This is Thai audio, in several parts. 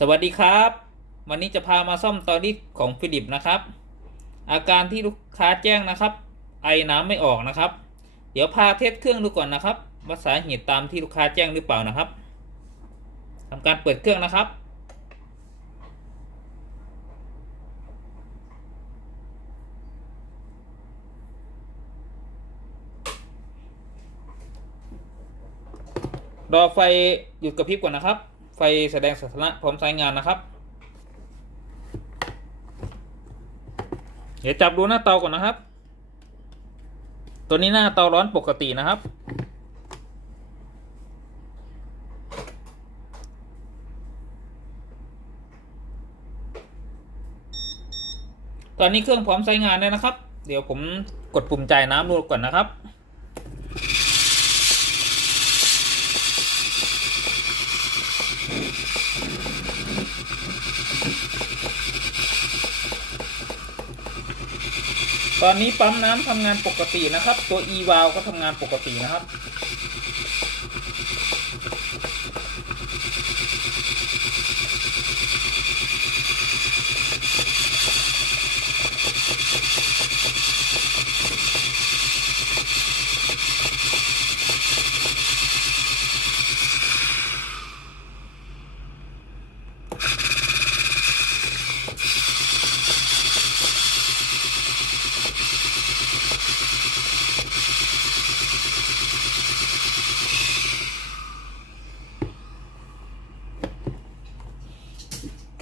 สวัสดีครับวันนี้จะพามาซ่อมเตารีดของฟิลิปนะครับอาการที่ลูกค้าแจ้งนะครับไอน้ำไม่ออกนะครับเดี๋ยวพาเทสเครื่องดูก่อนนะครับว่าสาเหตุตามที่ลูกค้าแจ้งหรือเปล่านะครับทำการเปิดเครื่องนะครับรอไฟหยุดกระพริบก่อนนะครับไฟแสดงสถานะพร้อมใช้งานนะครับเดี๋ยวจับดูหน้าเตาก่อนนะครับตัวนี้หน้าเตาร้อนปกตินะครับตอนนี้เครื่องพร้อมใช้งานแล้วนะครับเดี๋ยวผมกดปุ่มจ่ายน้ำดูก่อนนะครับตอนนี้ปั๊มน้ำทำงานปกตินะครับตัว e-valve ก็ทำงานปกตินะครับ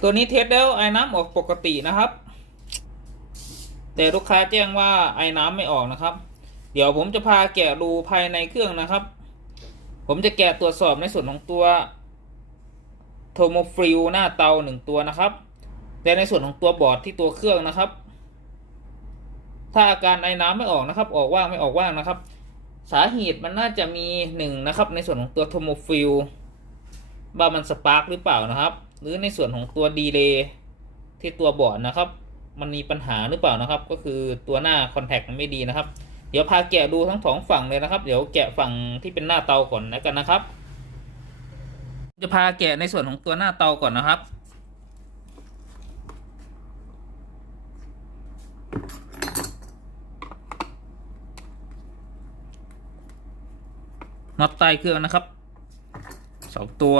ตัวนี้เทสแล้วไอ้น้ำออกปกตินะครับแต่ลูกค้าแจ้งว่าไอ้น้ำไม่ออกนะครับเดี๋ยวผมจะพาแกะดูภายในเครื่องนะครับผมจะแกะตรวจสอบในส่วนของตัวโทโมฟิลหน้าเตา1ตัวนะครับแต่ในส่วนของตัวบอร์ดที่ตัวเครื่องนะครับถ้าอาการไอ้น้ำไม่ออกนะครับออกว่างไม่ออกว่างนะครับสาเหตุมันน่าจะมีนะครับในส่วนของตัวโทโมฟิลว่ามันสปาร์กหรือเปล่านะครับหรือในส่วนของตัวดีเลย์ที่ตัวบอร์ดนะครับมันมีปัญหาหรือเปล่านะครับก็คือตัวหน้าคอนแทคมันไม่ดีนะครับเดี๋ยวพาแกะดูทั้งสองฝั่งเลยนะครับเดี๋ยวแกะฝั่งที่เป็นหน้าเตาก่อนแล้วกันนะครับจะพาแกะในส่วนของตัวหน้าเตาก่อนนะครับน็อตใต้เครื่องนะครับ2ตัว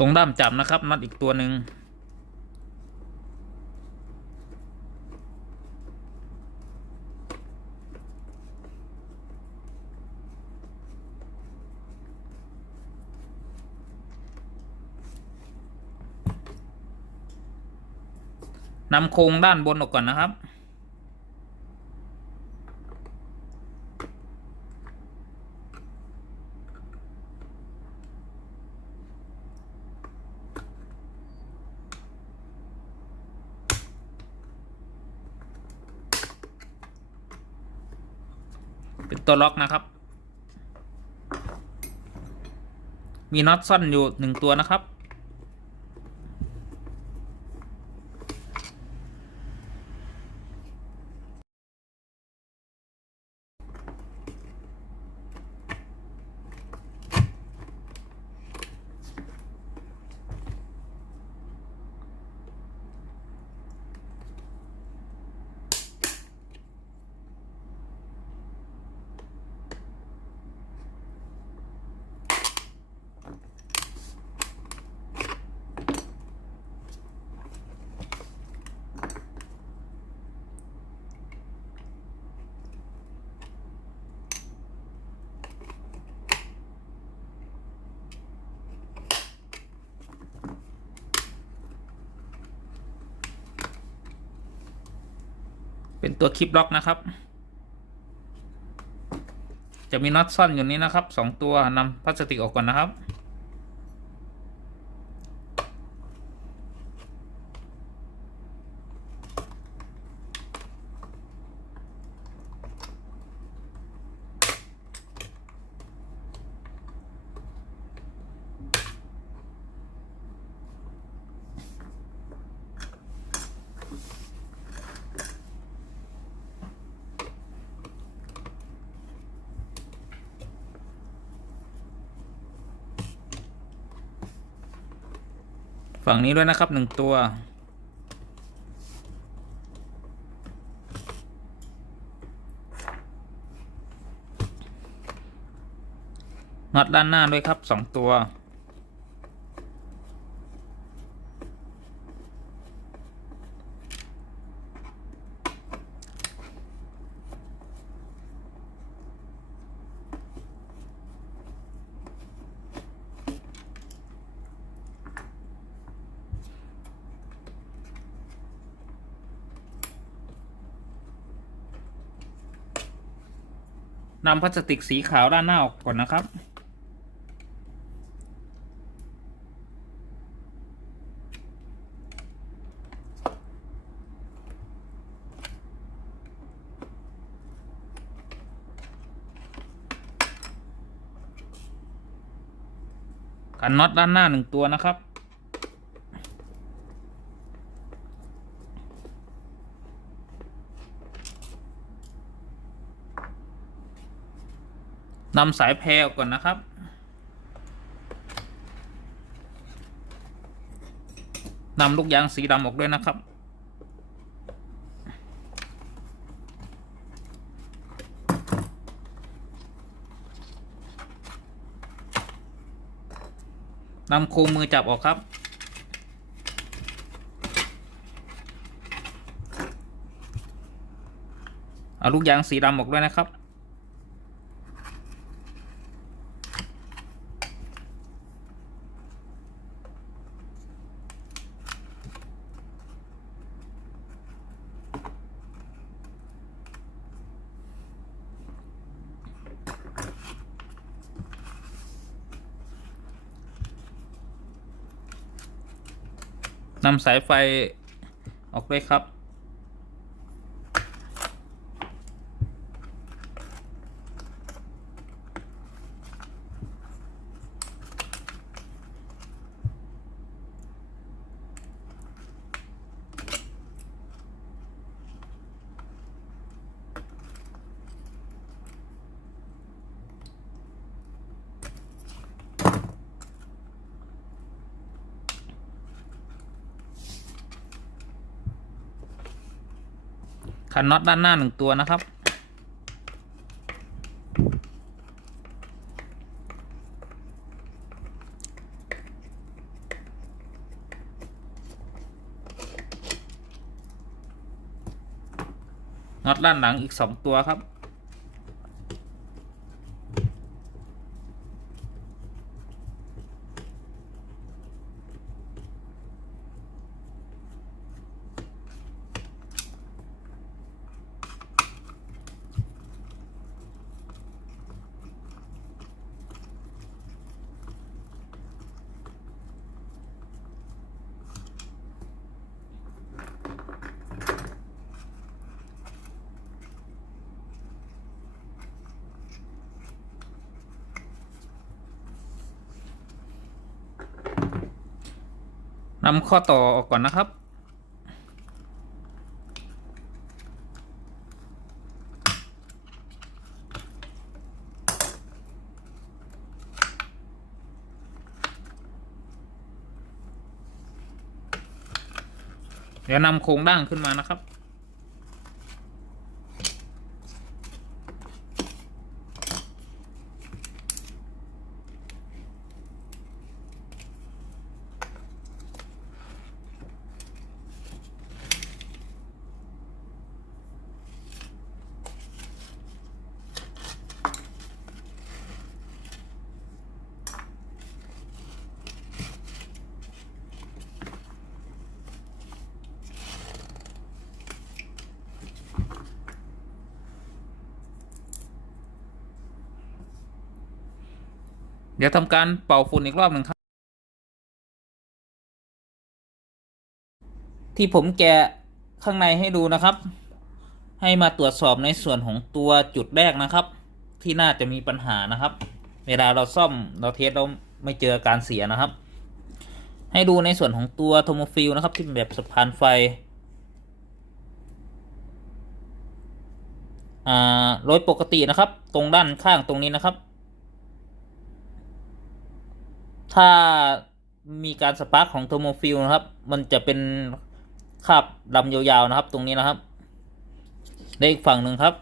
ตรงด้ามจับนะครับน็อตอีกตัวหนึ่งนำโครงด้านบนออกก่อนนะครับเป็นตัวล็อกนะครับมีน็อตซ่อนอยู่1ตัวนะครับเป็นตัวคลิปล็อกนะครับจะมีน็อตซ่อนอยู่นี้นะครับ2ตัวนำพลาสติกออกก่อนนะครับ ฝั่งนี้ด้วยนะครับ1ตัวน็อตด้านหน้าด้วยครับ2ตัวนำพลาสติกสีขาวด้านหน้าออกก่อนนะครับขันน็อตด้านหน้า1ตัวนะครับนำสายแพรออกก่อนนะครับนำลูกยางสีดำออกด้วยนะครับนำโครงมือจับออกครับเอาลูกยางสีดำออกด้วยนะครับนำสายไฟออกด้วยครับขันน็อตด้านหน้า1ตัวนะครับน็อตด้านหลังอีก2ตัวครับนำข้อต่อออกก่อนนะครับเดี๋ยวนำโครงด่างขึ้นมานะครับเดี๋ยวทำการเป่าฝุ่นอีกรอบหนึ่งครับที่ผมแกะข้างในให้ดูนะครับให้มาตรวจสอบในส่วนของตัวจุดแรกนะครับที่น่าจะมีปัญหานะครับเวลาเราซ่อมเราเทสเราไม่เจอการเสียนะครับให้ดูในส่วนของตัวโทโมฟิลนะครับที่เป็นแบบสะพานไฟโดยปกตินะครับตรงด้านข้างตรงนี้นะครับถ้า มีการสปาร์กของโทโมฟิลนะครับมันจะเป็นคราบดำยาวๆนะครับ ตรงนี้นะครับในอีกฝั่งหนึ่งครับ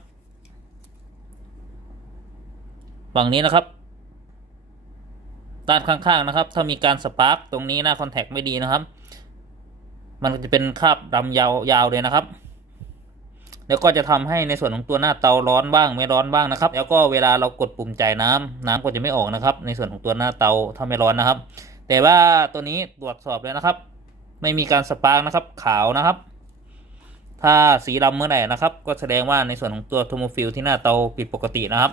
ฝั่งนี้นะครับด้านข้างๆนะครับถ้ามีการสปาร์กตรงนี้หน้าคอนแทคไม่ดีนะครับมันก็จะเป็นคราบดำยาวๆเลยนะครับแล้วก็จะทำให้ในส่วนของตัวหน้าเตาร้อนบ้างไม่ร้อนบ้างนะครับแล้วก็เวลาเรากดปุ่มจ่ายน้ำก็จะไม่ออกนะครับในส่วนของตัวหน้าเตาถ้าไม่ร้อนนะครับแต่ว่าตัวนี้ตรวจสอบเลยนะครับไม่มีการสปาร์กนะครับขาวนะครับถ้าสีดำเมื่อไหร่นะครับก็แสดงว่าในส่วนของตัวโทโมฟิลที่หน้าเตาผิดปกตินะครับ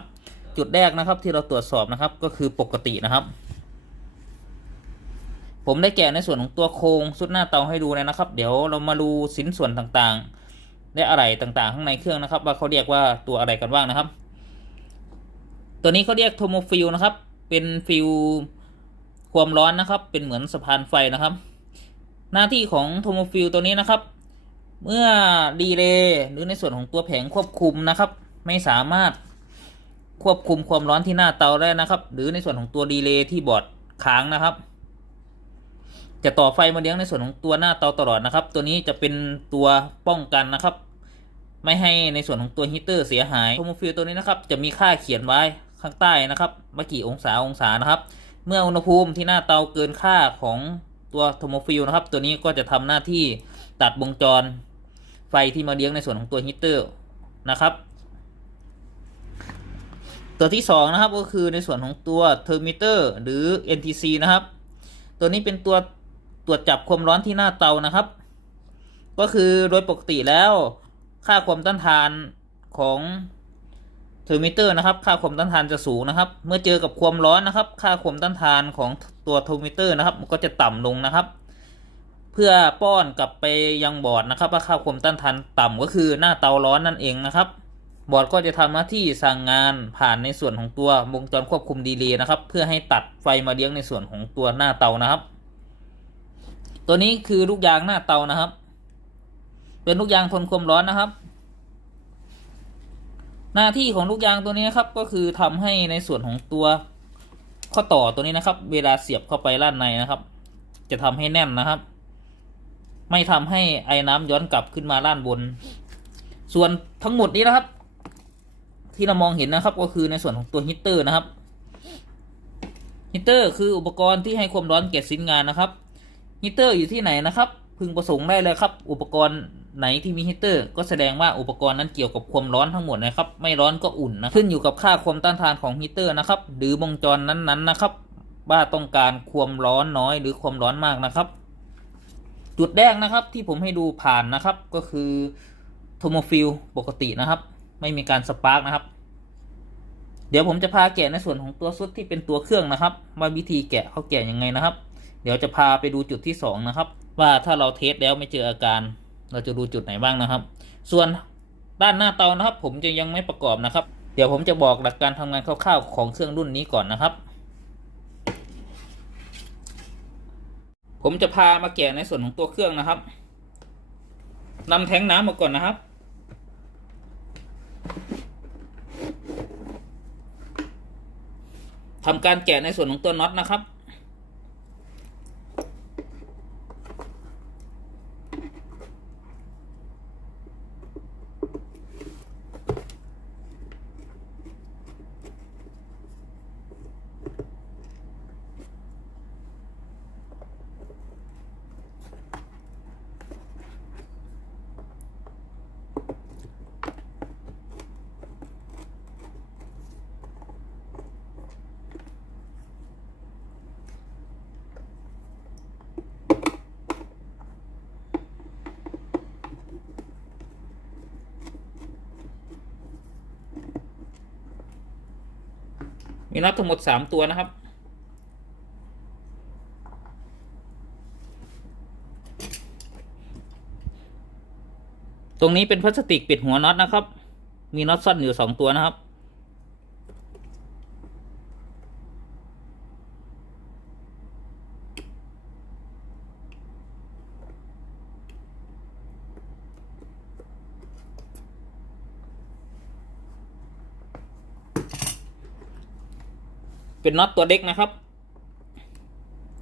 จุดแรกนะครับที่เราตรวจสอบนะครับก็คือปกตินะครับผมได้แกะในส่วนของตัวโครงชุดหน้าเตาให้ดูเลยนะครับเดี๋ยวเรามาดูชิ้นส่วนต่างๆและอะไรต่างๆข้างในเครื่องนะครับว่าเขาเรียกว่าตัวอะไรกันบ้างนะครับตัวนี้เขาเรียกโทโมฟิลนะครับเป็นฟิลความร้อนนะครับเป็นเหมือนสะพานไฟนะครับหน้าที่ของโทโมฟิลตัวนี้นะครับเมื่อรีเลย์หรือในส่วนของตัวแผงควบคุมนะครับไม่สามารถควบคุมความร้อนที่หน้าเตาได้นะครับหรือในส่วนของตัวรีเลย์ที่บอร์ดค้างนะครับจะต่อไฟมาเลี้ยงในส่วนของตัวหน้าเตาตลอดนะครับตัวนี้จะเป็นตัวป้องกันนะครับไม่ให้ในส่วนของตัวฮีเตอร์เสียหายโทโมฟิลตัวนี้นะครับจะมีค่าเขียนไว้ข้างใต้นะครับว่ากี่องศานะครับเมื่ออุณหภูมิที่หน้าเตาเกินค่าของตัวโทโมฟิลนะครับตัวนี้ก็จะทำหน้าที่ตัดวงจรไฟที่มาเลี้ยงในส่วนของตัวฮีเตอร์นะครับตัวที่2นะครับก็คือในส่วนของตัวเทอร์มิเตอร์หรือ NTC นะครับตัวนี้เป็นตัวตรวจจับความร้อนที่หน้าเตานะครับก็คือโดยปกติแล้วค่าความต้านทานของเทอร์มิเตอร์นะครับค่าความต้านทานจะสูงนะครับเมื่อเจอกับความร้อนนะครับค่าความต้านทานของตัวเทอร์มิเตอร์นะครับมันก็จะต่ำลงนะครับเพื่อป้อนกลับไปยังบอร์ดนะครับว่าค่าความต้านทานต่ำก็คือหน้าเตาร้อนนั่นเองนะครับบอร์ดก็จะทำหน้าที่สั่งงานผ่านในส่วนของตัววงจรควบคุมดีเลย์นะครับเพื่อให้ตัดไฟมาเลี้ยงในส่วนของตัวหน้าเตานะครับตัวนี้คือลูกยางหน้าเตานะครับเป็นลูกยางทนความร้อนนะครับหน้าที่ของลูกยางตัวนี้นะครับก็คือทำให้ในส่วนของตัวข้อต่อตัวนี้นะครับเวลาเสียบเข้าไปด้านในนะครับจะทำให้แน่นนะครับไม่ทำให้ไอ้น้ำย้อนกลับขึ้นมาด้านบนส่วนทั้งหมดนี้นะครับที่เรามองเห็นนะครับก็คือในส่วนของตัวฮีเตอร์นะครับฮีเตอร์คืออุปกรณ์ที่ให้ความร้อนแก่ชิ้นงานนะครับฮีเตอร์อยู่ที่ไหนนะครับพึงประสงค์ได้เลยครับอุปกรณ์ไหนที่มีฮีเตอร์ก็แสดงว่าอุปกรณ์นั้นเกี่ยวกับความร้อนทั้งหมดนะครับไม่ร้อนก็อุ่นนะขึ้นอยู่กับค่าความต้านทานของฮีเตอร์นะครับหรือวงจรนั้นๆนะครับว่าต้องการความร้อนน้อยหรือความร้อนมากนะครับจุดแรกนะครับที่ผมให้ดูผ่านนะครับก็คือโทโมฟิลปกตินะครับไม่มีการสปาร์กนะครับเดี๋ยวผมจะพาแกะในส่วนของตัวซุดที่เป็นตัวเครื่องนะครับว่าวิธีแกะเขาแกะยังไงนะครับเดี๋ยวจะพาไปดูจุดที่2นะครับว่าถ้าเราเทสแล้วไม่เจออาการเราจะดูจุดไหนบ้างนะครับส่วนด้านหน้าเตานะครับผมจะยังไม่ประกอบนะครับเดี๋ยวผมจะบอกหลักการทำงานคร่าวๆของเครื่องรุ่นนี้ก่อนนะครับผมจะพามาแกะในส่วนของตัวเครื่องนะครับนำแท้งน้ำมาก่อนนะครับทำการแกะในส่วนของตัวน็อตนะครับมีน็อตทั้งหมด3ตัวนะครับตรงนี้เป็นพลาสติกปิดหัวน็อตนะครับมีน็อตซ่อนอยู่2ตัวนะครับเป็นน็อตตัวเล็กนะครับ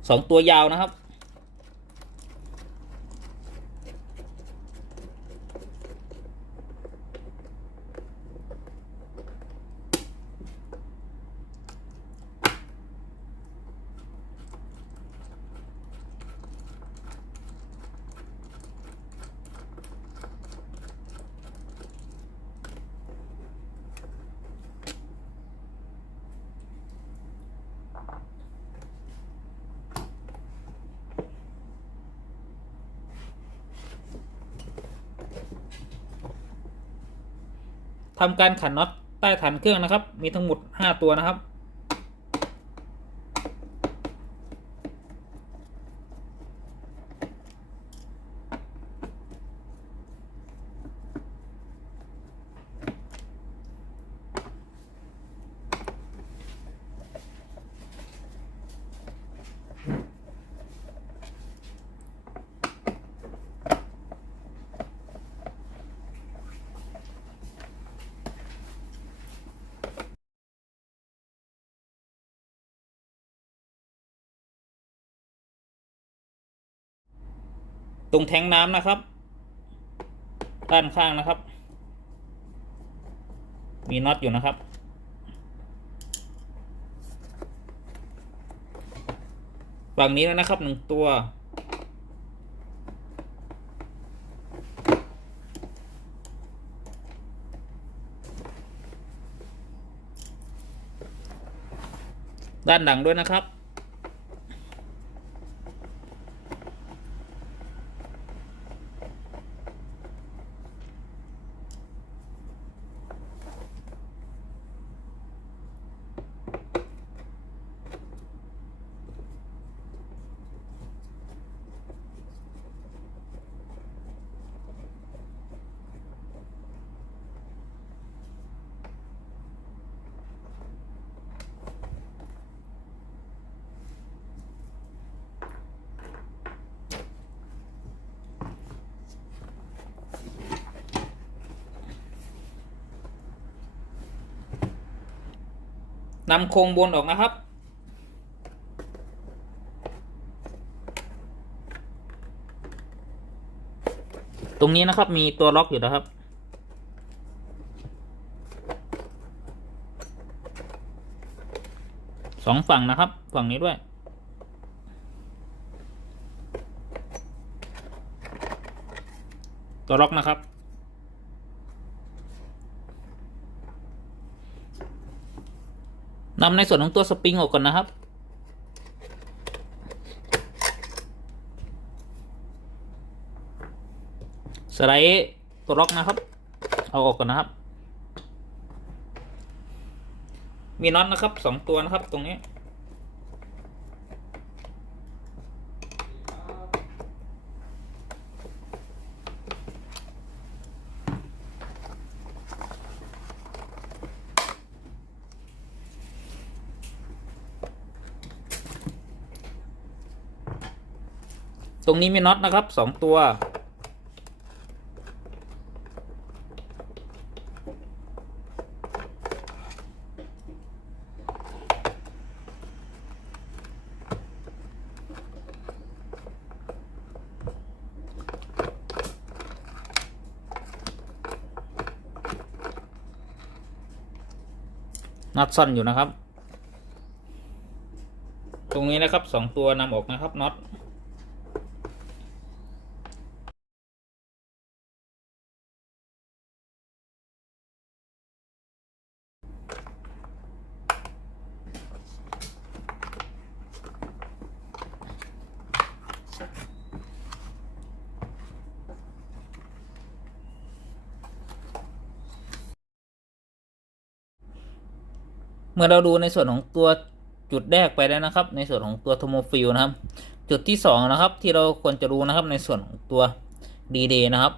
2 ตัวยาวนะครับทำการขันน็อตใต้ฐานเครื่องนะครับมีทั้งหมด5 ตัวนะครับตรงแทงน้ำนะครับด้านข้างนะครับมีน็อตอยู่นะครับฝั่งนี้แล้วนะครับ1 ตัวด้านหลังด้วยนะครับนำโครงบนออกนะครับตรงนี้นะครับมีตัวล็อกอยู่นะครับ2 ฝั่งนะครับฝั่งนี้ด้วยตัวล็อกนะครับนำในส่วนของตัวสปริงออกก่อนนะครับสไลด์ตัวล็อกนะครับเอาออกก่อนนะครับมีน็อตนะครับ2 ตัวนะครับตรงนี้ตรงนี้มีน็อตนะครับ2 ตัวน็อตซ่อนอยู่นะครับตรงนี้นะครับ2 ตัวนำออกนะครับน็อตเมื่อเราดูในส่วนของตัวจุดแรกไปแล้วนะครับในส่วนของตัวโทโมฟิลนะครับจุดที่2นะครับที่เราควรจะรู้นะครับในส่วนของตัวดีเดย์นะครับ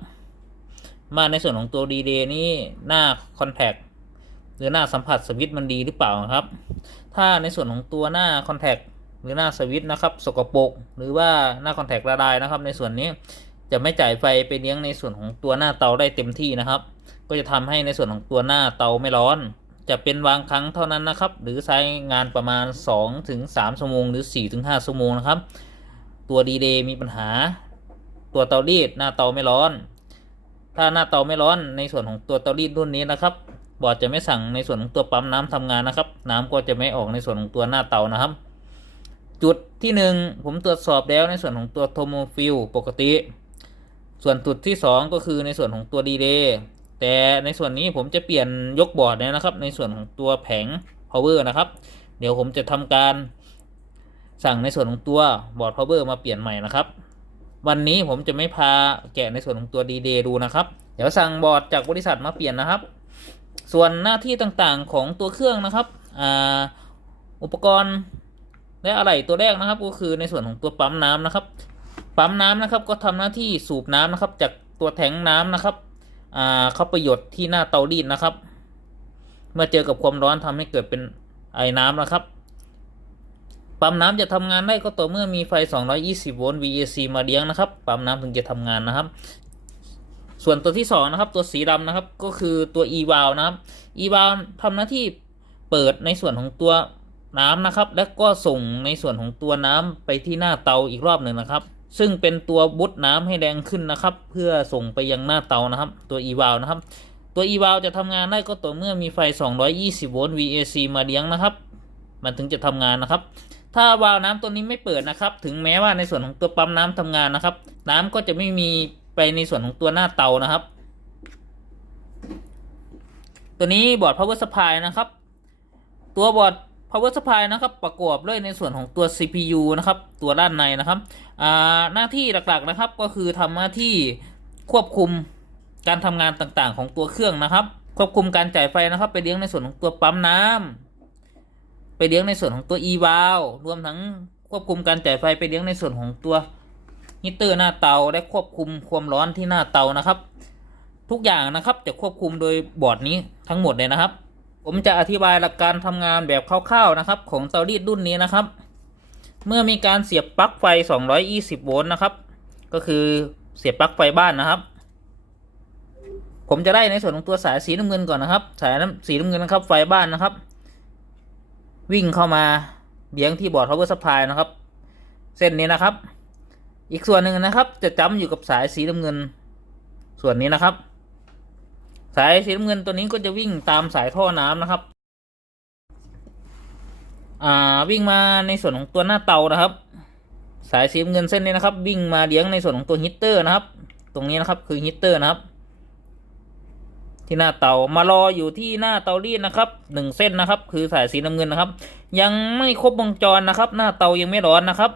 มาในส่วนของตัวดีเดย์นี้หน้าคอนแทคหรือหน้าสัมผัสสวิตช์มันดีหรือเปล่าครับถ้าในส่วนของตัวหน้าคอนแทคหรือหน้าสวิตช์นะครับสกปรกหรือว่าหน้าคอนแทคละลายนะครับในส่วนนี้จะไม่จ่ายไฟไปเลี้ยงในส่วนของตัวหน้าเตาได้เต็มที่นะครับก็จะทำให้ในส่วนของตัวหน้าเตาไม่ร้อน จะเป็นบางครั้งเท่านั้นนะครับหรือใช้งานประมาณ2-3 ชั่วโมงหรือ4-5 ชั่วโมงนะครับตัวดีเลย์มีปัญหาตัวเตารีดหน้าเตาไม่ร้อนถ้าหน้าเตาไม่ร้อนในส่วนของตัวเตารีดรุ่นนี้นะครับบอร์ดจะไม่สั่งในส่วนของตัวปั๊มน้ำทำงานนะครับน้ำก็จะไม่ออกในส่วนของตัวหน้าเตานะครับจุดที่1ผมตรวจสอบแล้วในส่วนของตัวโทโมฟิลปกติส่วนจุดที่2ก็คือในส่วนของตัวดีเลย์แต่ในส่วนนี้ผมจะเปลี่ยนยกบอร์ดนะครับในส่วนของตัวแผง power นะครับเดี๋ยวผมจะทำการสั่งในส่วนของตัวบอร์ด power มาเปลี่ยนใหม่นะครับวันนี้ผมจะไม่พาแกะในส่วนของตัวดีเลย์ดูนะครับเดี๋ยวสั่งบอร์ดจากบริษัทมาเปลี่ยนนะครับส่วนหน้าที่ต่างๆของตัวเครื่องนะครับอุปกรณ์และอะไหล่ตัวแรกนะครับก็คือในส่วนของตัวปั๊มน้ำนะครับปั๊มน้ำนะครับก็ทำหน้าที่สูบน้ำนะครับจากตัวแทงน้ำนะครับเข้าไปหยดที่หน้าเตารีดนะครับเมื่อเจอกับความร้อนทำให้เกิดเป็นไอน้ำนะครับปั๊มน้ำจะทำงานได้ก็ต่อเมื่อมีไฟ220 โวลต์ VAC มาเลี้ยงนะครับปั๊มน้ำถึงจะทำงานนะครับส่วนตัวที่2นะครับตัวสีดำนะครับก็คือตัว e-valve นะครับ e-valve ทำหน้าที่เปิดในส่วนของตัวน้ำนะครับและก็ส่งในส่วนของตัวน้ำไปที่หน้าเตาอีกรอบหนึ่งนะครับซึ่งเป็นตัวบูตน้ำให้แรงขึ้นนะครับเพื่อส่งไปยังหน้าเตานะครับตัว e-valve นะครับตัว e-valve จะทำงานได้ก็ต่อเมื่อมีไฟ220 โวลต์ VAC มาเลี้ยงนะครับมันถึงจะทำงานนะครับถ้าวาล์วน้ำตัวนี้ไม่เปิดนะครับถึงแม้ว่าในส่วนของตัวปั๊มน้ำทำงานนะครับน้ำก็จะไม่มีไปในส่วนของตัวหน้าเตานะครับตัวนี้บอร์ด power supply นะครับตัวบอร์ด power supply นะครับประกอบด้วยในส่วนของตัว CPU นะครับตัวด้านในนะครับหน้าที่หลักๆนะครับก็คือทำหน้าที่ควบคุมการทำงานต่างๆของตัวเครื่องนะครับควบคุมการจ่ายไฟนะครับไปเลี้ยงในส่วนของตัวปั๊มน้ำไปเลี้ยงในส่วนของตัว e-valve รวมทั้งควบคุมการจ่ายไฟไปเลี้ยงในส่วนของตัวฮีเตอร์หน้าเตาและควบคุมความร้อนที่หน้าเตานะครับทุกอย่างนะครับจะควบคุมโดยบอร์ดนี้ทั้งหมดเลยนะครับผมจะอธิบายหลักการทำงานแบบคร่าวๆนะครับของเตารีดรุ่นนี้นะครับเมื่อมีการเสียบปลั๊กไฟ220 โวลต์นะครับก็คือเสียบปลั๊กไฟบ้านนะครับผมจะได้ในส่วนของตัวสายสีน้ำเงินก่อนนะครับสายสีน้ำเงินนะครับไฟบ้านนะครับวิ่งเข้ามาเลี้ยงที่บอร์ด power supply นะครับเส้นนี้นะครับอีกส่วนหนึ่งนะครับจะจ้ำอยู่กับสายสีน้ำเงินส่วนนี้นะครับสายสีน้ำเงินตัวนี้ก็จะวิ่งตามสายท่อน้ำนะครับวิ่งมาในส่วนของตัวหน้าเตานะครับสายสีน้ำเงินเส้นนี้นะครับวิ่งมาเลี้ยงในส่วนของตัวฮีเตอร์นะครับตรงนี้นะครับคือฮีเตอร์นะครับที่หน้าเตามารออยู่ที่หน้าเตารีดนะครับ1 เส้นนะครับคือสายสีน้ำเงินนะครับยังไม่ครบวงจรนะครับหน้าเตายังไม่ร้อนนะครับ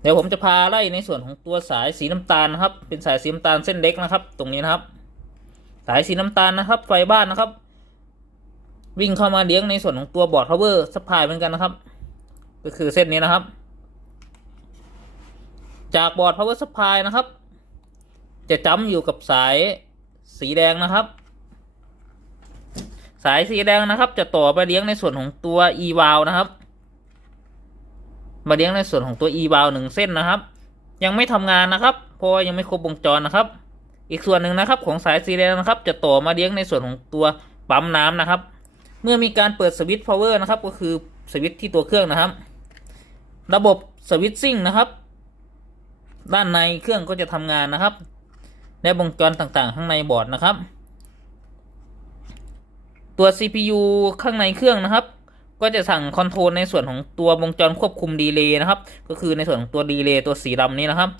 เดี๋ยวผมจะพาไล่ในส่วนของตัวสายสีน้ำตาลนะครับเป็นสายสีน้ำตาลเส้นเล็กนะครับตรงนี้นะครับสายสีน้ำตาลนะครับไฟบ้านนะครับวิ่งเข้ามาเลี้ยงในส่วนของตัวบอร์ด power supply เหมือนกันนะครับก็คือเส้นนี้นะครับจากบอร์ด power supply นะครับจะจ้ำอยู่กับสายสีแดงนะครับสายสีแดงนะครับจะต่อไปเลี้ยงในส่วนของตัว e-valve นะครับมาเลี้ยงในส่วนของตัว e-valve 1 เส้นนะครับยังไม่ทำงานนะครับเพราะยังไม่ครบวงจรนะครับอีกส่วนหนึ่งนะครับของสายสีแดงนะครับจะต่อมาเลี้ยงในส่วนของตัวปั๊มน้ำนะครับเมื่อมีการเปิดสวิตช์ power นะครับก็คือสวิตช์ที่ตัวเครื่องนะครับระบบสวิตซิ่งนะครับด้านในเครื่องก็จะทำงานนะครับและวงจรต่างๆข้างในบอร์ดนะครับตัว CPU ข้างในเครื่องนะครับก็จะสั่งคอนโทรลในส่วนของตัววงจรควบคุมดีเลย์นะครับก็คือในส่วนของตัวดีเลย์ตัวสีดำนี้นะครับ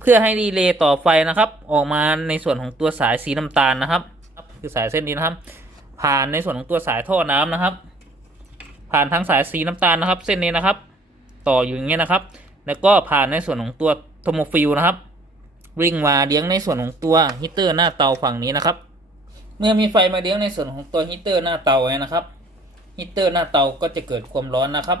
เพื่อให้ดีเลย์ต่อไฟนะครับออกมาในส่วนของตัวสายสีน้ำตาลนะครับคือสายเส้นนี้นะครับผ่านในส่วนของตัวสายท่อน้ำนะครับผ่านทั้งสายสีน้ำตาลนะครับเส้นนี้นะครับต่ออยู่อย่างเงี้ยนะครับแล้วก็ผ่านในส่วนของตัวโทโมฟิลนะครับวิ่งมาเลี้ยงในส่วนของตัวฮีเตอร์หน้าเตาฝั่งนี้นะครับเมื่อมีไฟมาเลี้ยงในส่วนของตัวฮีเตอร์หน้าเตาไว้นะครับฮีเตอร์หน้าเตาก็จะเกิดความร้อนนะครับ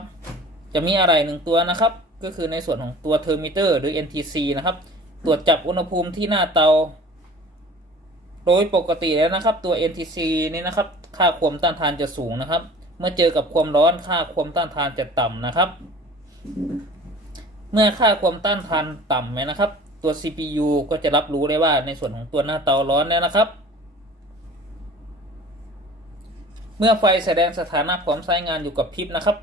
จะมีอะไร1 ตัวนะครับก็คือในส่วนของตัวเทอร์มิเตอร์หรือ NTC นะครับตรวจจับอุณหภูมิที่หน้าเตาโดยปกติแล้วนะครับตัว NTC นี้นะครับค่าความต้านทานจะสูงนะครับเมื่อเจอกับความร้อนค่าความต้านทานจะต่ำนะครับเมื่อค่าความต้านทานต่ำไหมนะครับ ตัว CPU ก็จะรับรู้ได้ว่าในส่วนของตัวหน้าเตาร้อนแล้วนะครับเมื่อไฟแสดงสถานะพร้อมใช้งานอยู่กับพริบนะครับ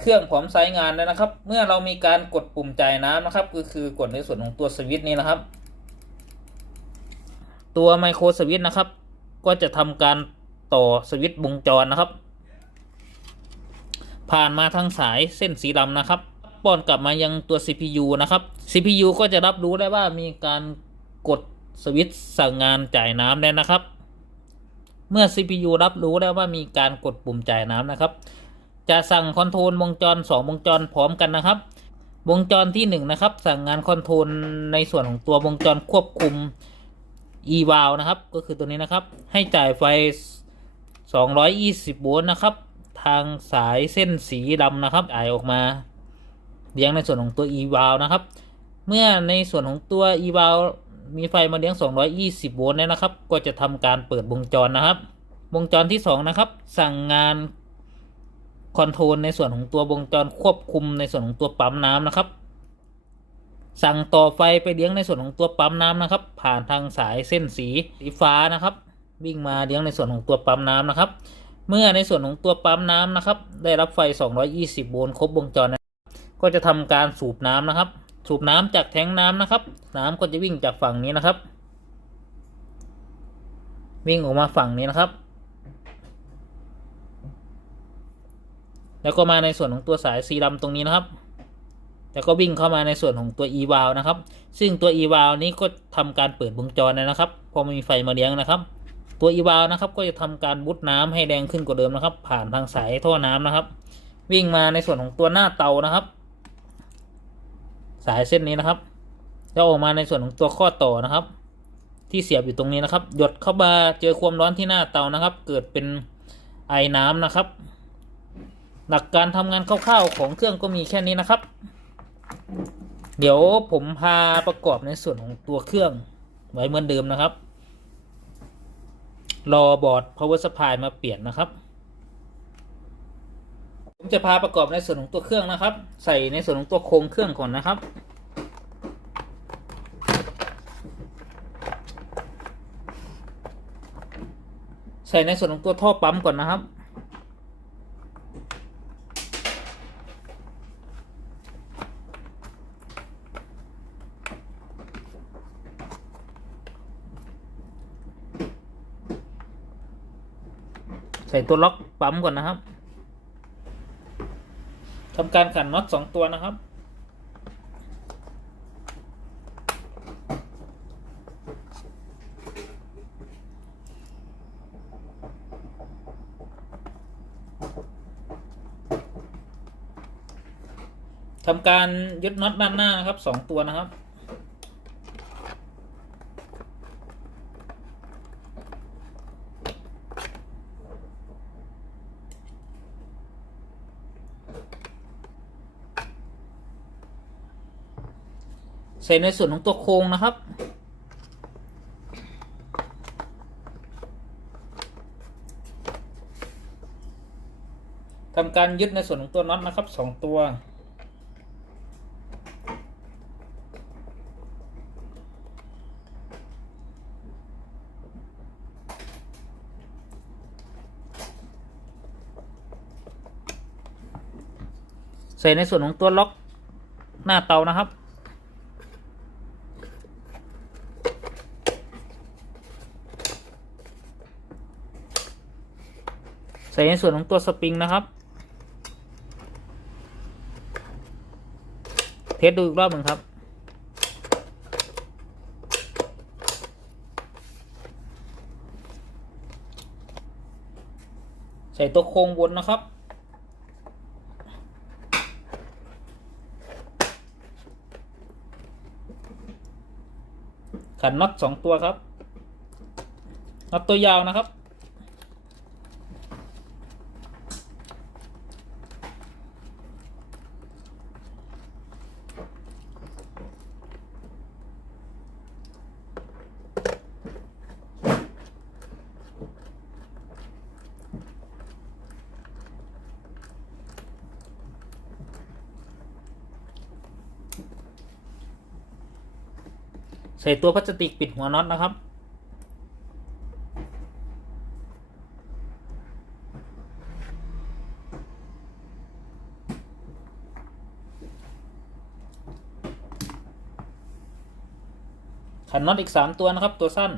เครื่องพร้อมใช้งานแล้วนะครับเมื่อเรามีการกดปุ่มจ่ายน้ำนะครับก็คือกดในส่วนของตัวสวิตช์นี้นะครับตัวไมโครสวิตช์นะครับก็จะทำการต่อสวิตช์วงจรนะครับผ่านมาทางสายเส้นสีดำนะครับป้อนกลับมายังตัว CPU นะครับ CPU ก็จะรับรู้ได้ว่ามีการกดสวิตช์สั่งงานจ่ายน้ำแล้วนะครับเมื่อ CPU รับรู้ได้ว่ามีการกดปุ่มจ่ายน้ำนะครับจะสั่งคอนโทรลวงจร2วงจรพร้อมกันนะครับวงจรที่1นะครับสั่งงานคอนโทรลในส่วนของตัววงจรควบคุม e-valve นะครับก็คือตัวนี้นะครับให้จ่ายไฟ220โวลต์นะครับทางสายเส้นสีดำนะครับจ่ายออกมาเลี้ยงในส่วนของตัว e-valve นะครับเมื่อในส่วนของตัว e-valve มีไฟมาเลี้ยง220โวลต์นะครับก็จะทำการเปิดวงจรนะครับวงจรที่2นะครับสั่งงานคอนโทรลในส่วนของตัววงจรควบคุมในส่วนของตัวปั๊มน้ำนะครับสั่งต่อไฟไปเลี้ยงในส่วนของตัวปั๊มน้ำนะครับผ่านทางสายเส้นสีฟ้านะครับวิ่งมาเลี้ยงในส่วนของตัวปั๊มน้ำนะครับเมื่อในส่วนของตัวปั๊มน้ำนะครับได้รับไฟ220โวลต์ครบวงจรก็จะทำการสูบน้ำนะครับสูบน้ำจากแทงน้ำนะครับน้ำก็จะวิ่งจากฝั่งนี้นะครับวิ่งออกมาฝั่งนี้นะครับแล้วก็มาในส่วนของตัวสายสีดำตรงนี้นะครับแล้วก็วิ่งเข้ามาในส่วนของตัว e-valve นะครับซึ่งตัว e-valve นี้ก็ทำการเปิดวงจรนะครับพอมีไฟมาเลี้ยงนะครับตัว e-valve นะครับก็จะทำการบูตน้ำให้แรงขึ้นกว่าเดิมนะครับผ่านทางสายท่อน้ำนะครับวิ่งมาในส่วนของตัวหน้าเตานะครับสายเส้นนี้นะครับแล้วออกมาในส่วนของตัวข้อต่อนะครับที่เสียบอยู่ตรงนี้นะครับหยดเข้ามาเจอความร้อนที่หน้าเตานะครับเกิดเป็นไอน้ำนะครับหลักการทำงานคร่าวๆของเครื่องก็มีแค่นี้นะครับเดี๋ยวผมพาประกอบในส่วนของตัวเครื่องไว้เหมือนเดิมนะครับรอบอร์ด power supply มาเปลี่ยนนะครับผมจะพาประกอบในส่วนของตัวเครื่องนะครับใส่ในส่วนของตัวโครงเครื่องก่อนนะครับใส่ในส่วนของตัวท่อปั๊มก่อนนะครับใส่ตัวล็อกปั๊มก่อนนะครับทำการขันน็อต2ตัวนะครับทำการยึดน็อตด้านหน้านะครับ2ตัวนะครับใส่ในส่วนของตัวโครงนะครับทำการยึดในส่วนของตัวน็อตนะครับ2ตัวใส่ในส่วนของตัวล็อกหน้าเตานะครับใส่ในส่วนของตัวสปริงนะครับเทสดูอีกรอบหนึ่งครับใส่ตัวโครงบนนะครับขันน็อต2ตัวครับน็อตตัวยาวนะครับ ใส่ตัวพลาสติกปิดหัวน็อตนะครับขันน็อตอีก3ตัวนะครับตัวสั้น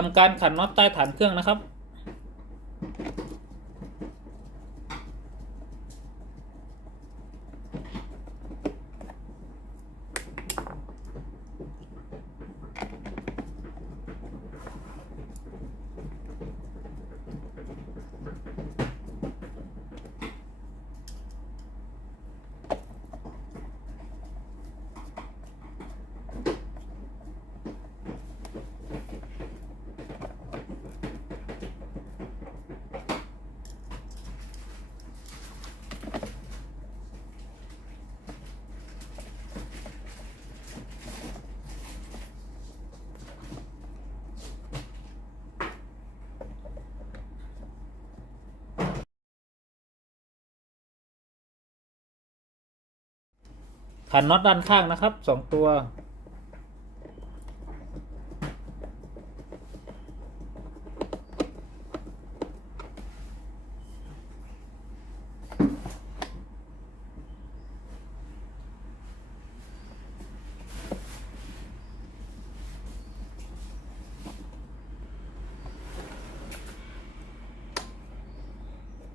ทำการขันน็อตใต้ฐานเครื่องนะครับขันน็อตด้านข้างนะครับ2ตัว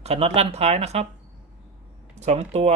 ขันน็อตด้านท้ายนะครับ2ตัว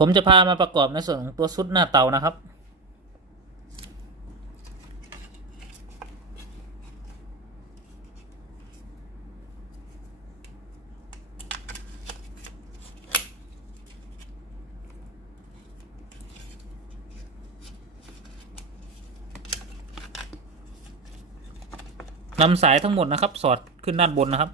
ผมจะพามาประกอบในส่วนของตัวชุดหน้าเตานะครับนำสายทั้งหมดนะครับสอดขึ้นด้านบนนะครับ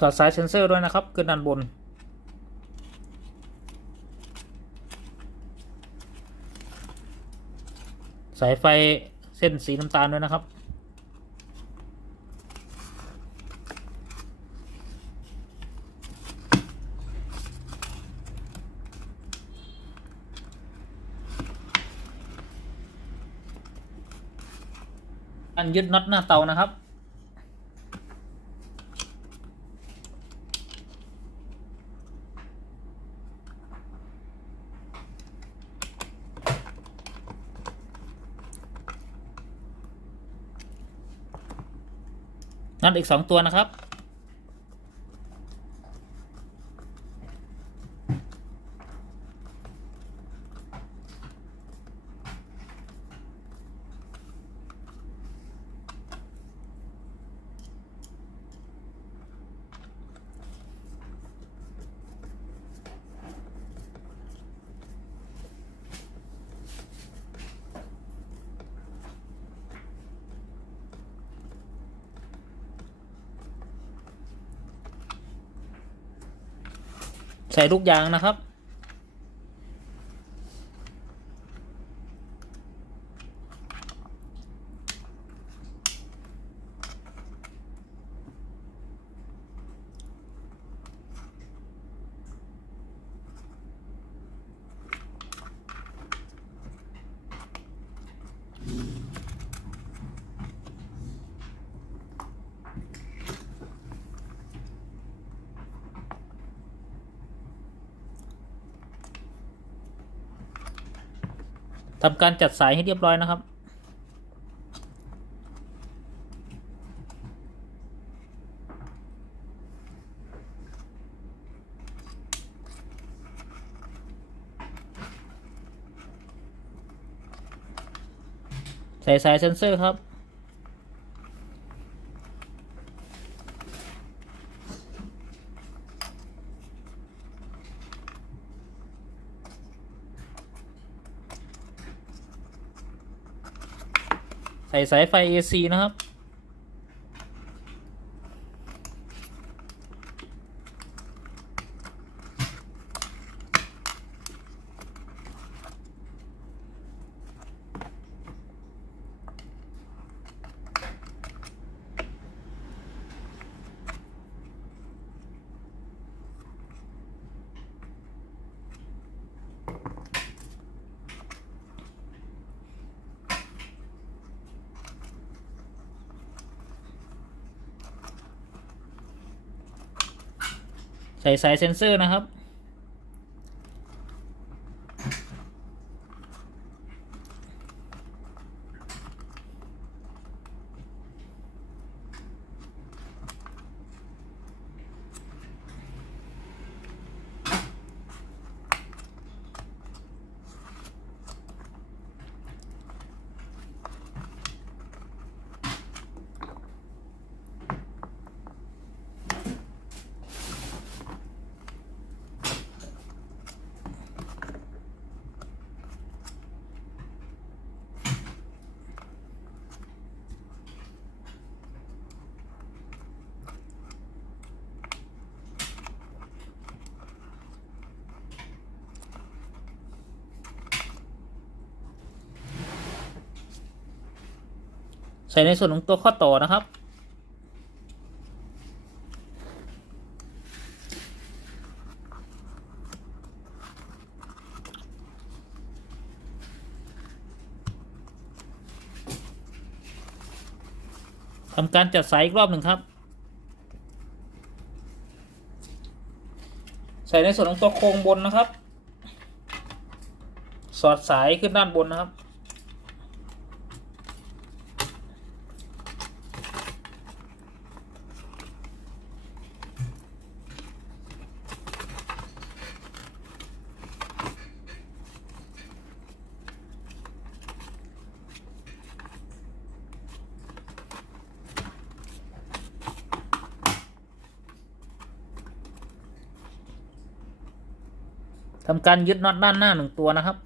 สอดสายเซ็นเซอร์ด้วยนะครับขึ้นด้านบนสายไฟเส้นสีน้ำตาลด้วยนะครับอันยึดน็อตหน้าเตานะครับ น็อตอีก2 ตัวนะครับใส่ลูกยางนะครับทำการจัดสายให้เรียบร้อยนะครับใส่สายเซ็นเซอร์ครับใส่สายไฟ AC นะครับใส่สายเซ็นเซอร์นะครับใส่ในส่วนของตัวข้อต่อนะครับทำการจัดสายอีกรอบหนึ่งครับใส่ในส่วนของตัวโครงบนนะครับสอดสายขึ้นด้านบนนะครับทำการยึดน็อตด้านหน้า1 ตัวนะครับ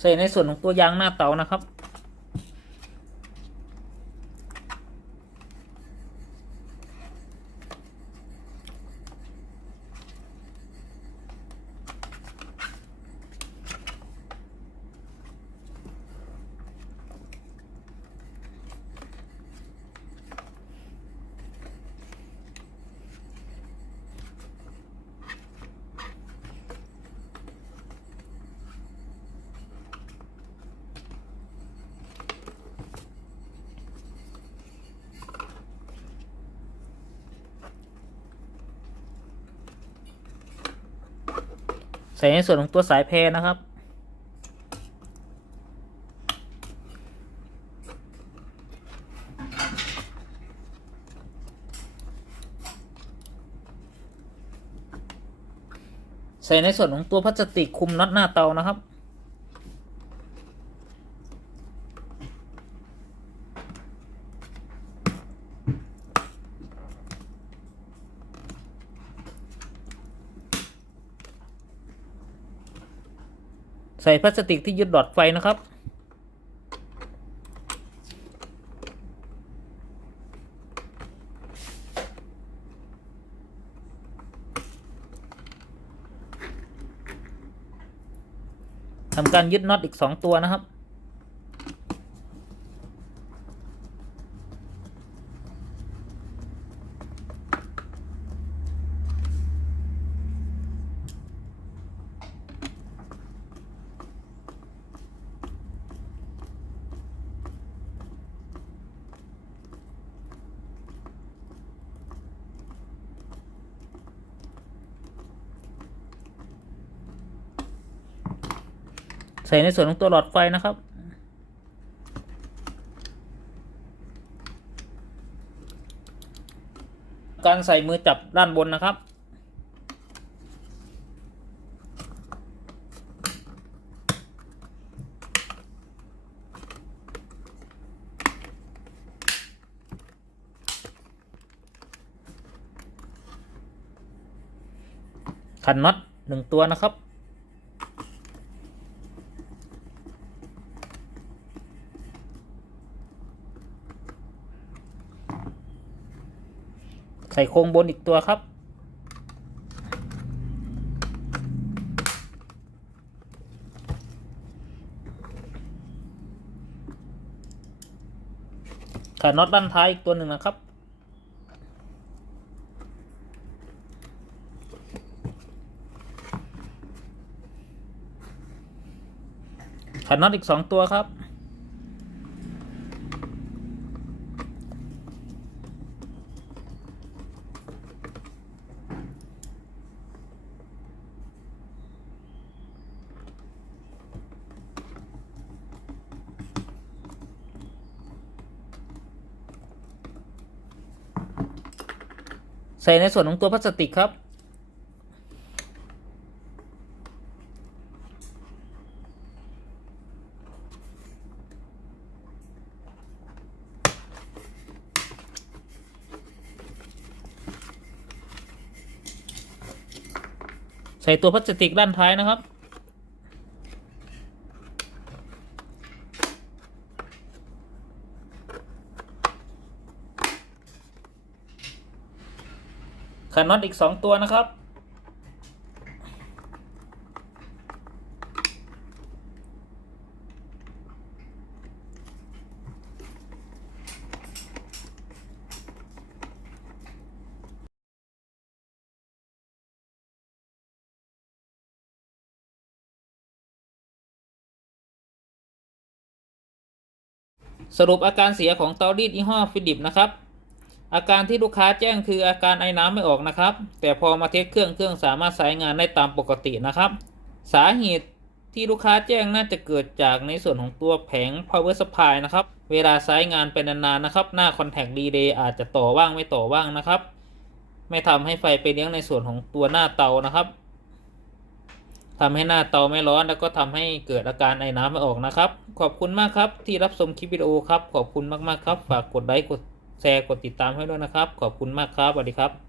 ใส่ในส่วนของตัวยางหน้าเตานะครับ ใส่ในส่วนของตัวสายแพรนะครับใส่ในส่วนของตัวพลาสติกคลุมน็อตหน้าเตานะครับใส่พลาสติกที่ยึดหลอดไฟนะครับทำการยึดน็อตอีก2 ตัวนะครับใส่ในส่วนของตัวหลอดไฟนะครับการใส่มือจับด้านบนนะครับขันน็อต1 ตัวนะครับใส่โครงบนอีกตัวครับขันน็อตด้านท้ายอีกตัวหนึ่งนะครับขันน็อตอีก2 ตัวครับใส่ในส่วนของตัวพลาสติกครับใส่ตัวพลาสติกด้านท้ายนะครับขันน็อตอีก2 ตัวนะครับสรุปอาการเสียของเตารีดยี่ห้อฟิลิปนะครับอาการที่ลูกค้าแจ้งคืออาการไอน้ำไม่ออกนะครับแต่พอมาเทสเครื่องสามารถใช้งานได้ตามปกตินะครับสาเหตุที่ลูกค้าแจ้งน่าจะเกิดจากในส่วนของตัวแผง power supply นะครับเวลาใช้งานไปนานๆนะครับหน้า contact relay อาจจะต่อว่างไม่ต่อว่างนะครับไม่ทำให้ไฟไปเลี้ยงในส่วนของตัวหน้าเตานะครับทำให้หน้าเตาไม่ร้อนแล้วก็ทำให้เกิดอาการไอน้ำไม่ออกนะครับขอบคุณมากครับที่รับชมคลิปวิดีโอครับขอบคุณมากๆครับฝากกดไลค์กดแชร์กดติดตามให้ด้วยนะครับขอบคุณมากครับสวัสดีครับ